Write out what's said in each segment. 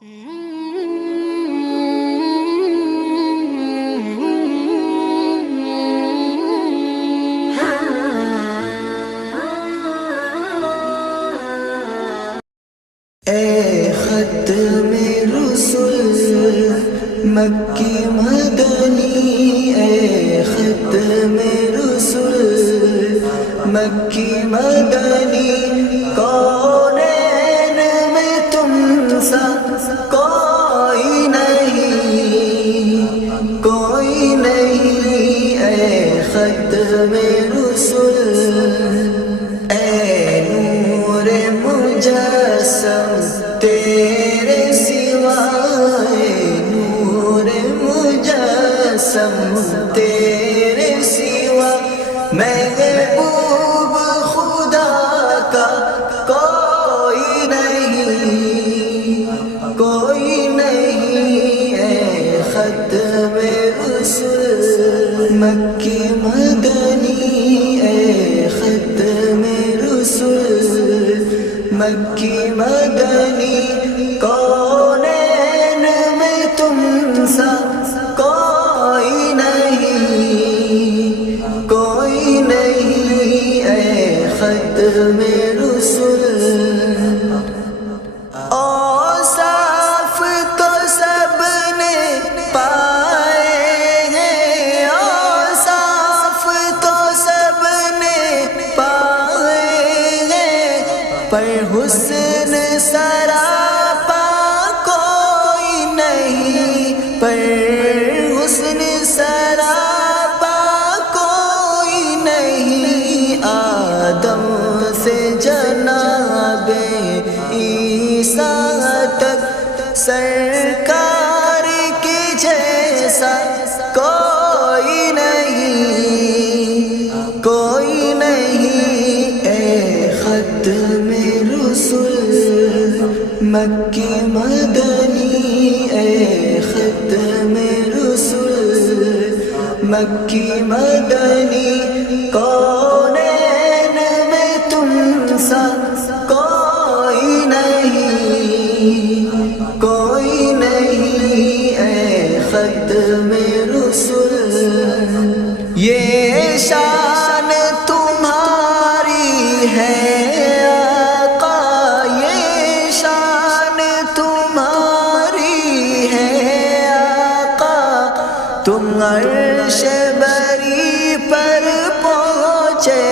اے ختم رسول مکی مدنی، اے ختم رسول مکی مدنی، کونین میں تم سا کوئی نہیں، کوئی نہیں، اے ختم رسول، اے نور مجسم تیرے سوائے، نور مجسم تیرے سوا، محبوب خدا کا کوئی نہیں، کوئی نہیں، اے ختم رسول مکی مدنی، اے ختم رسول مکی مدنی، کونین میں تم سا کوئی نہیں، کوئی نہیں، اے ختم رسول، اوصاف تو سب نے پائے ہیں، اوصاف تو سب نے پائے ہیں، پر حسن سراپا کوئی نہیں، پر حسن سراپا کوئی نہیں، آدم سے جناب عیسیٰ تک سرکار کے جیسا کوئی نہیں، کوئی نہیں، اے ختم رسول مکی مدنی، اے ختم رسول مکی مدنی، کونین میں تم سا کوئی نہیں، کوئی نہیں، اے ختم رسول، یہ شان تمہاری ہے آقا، یہ شان تمہاری ہے آقا، تم عرش بری پر پہنچے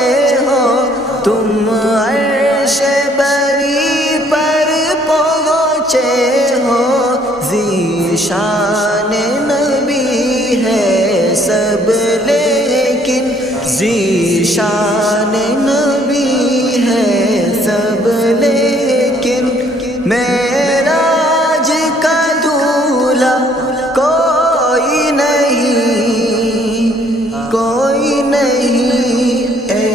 ہو، تم عرش بری پر پہنچے ہو، ذیشان نبی ہے سب لیکن ذیشان نبی ہے سب لیکن، معراج کا دولہا کوئی نہیں، کوئی نہیں، اے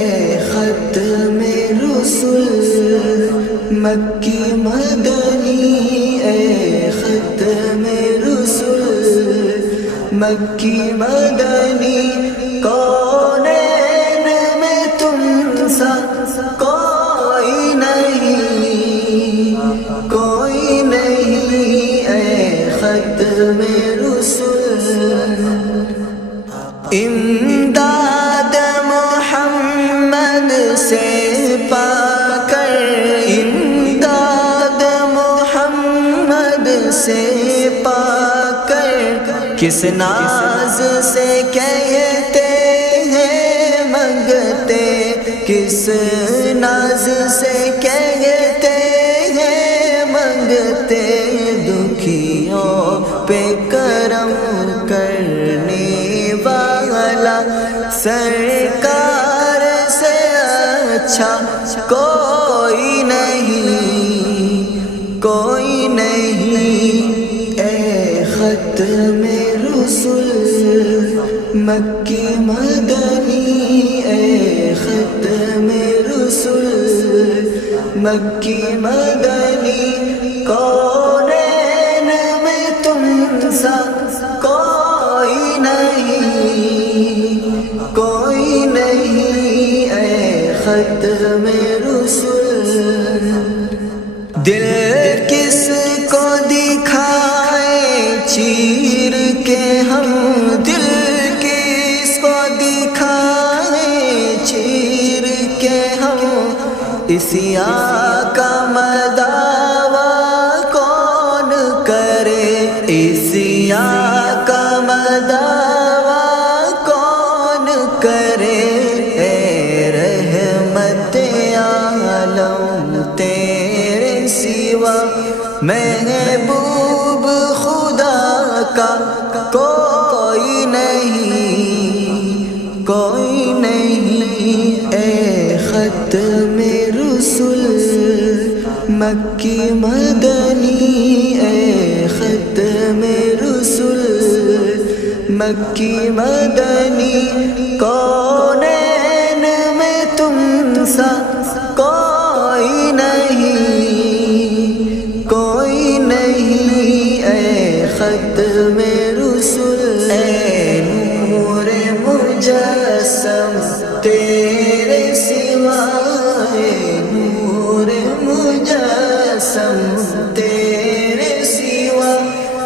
ختم رسول مکی مدنی، اے ختم رسول مکی مدنی، کونین میں تم سا کوئی نہیں، کوئی نہیں، اے ختم رسول، امداد محمد سے پا کر، امداد محمد سے پا کر، کس ناز سے کہتے ہیں منگتے، کس ناز سے کہتے ہیں منگتے، دکھیوں پہ کرم کرنے والا سرکار سے اچھا کوئی نہیں، کوئی نہیں، اے ختم رسول مکی مدنی، اے ختم رسول مکی مدنی، کونین میں تم سا کوئی نہیں، کوئی نہیں، اے ختم رسول، دل کس کو دکھا چیر کے ہم دل کس کو دکھائیں، چیر کے ہم اسی آقا مداوا کون کرے، اسی آقا مداوا کون کرے، اے رحمت عالم تیرے سوا محبوب خدا کا کوئی نہیں، کوئی نہیں، اے ختم رسول مکی مدنی، اے ختم رسول مکی مدنی، کونین میں تم سا کوئی نہیں، کوئی نہیں، اے ختم رسول، اے نور مجسم تیرے سوا، اے نور مجسم تیرے سوا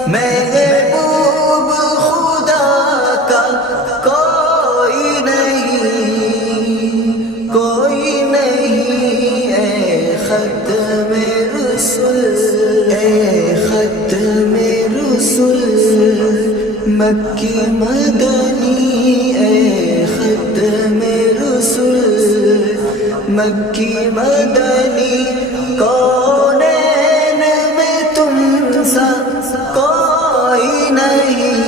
محبوب خدا کا کوئی نہیں، کوئی نہیں، اے ختم رسول، اے ختم رسول مکی مدنی، اے ختم رسول مکی مدنی، کونین میں تم سا کوئی نہیں،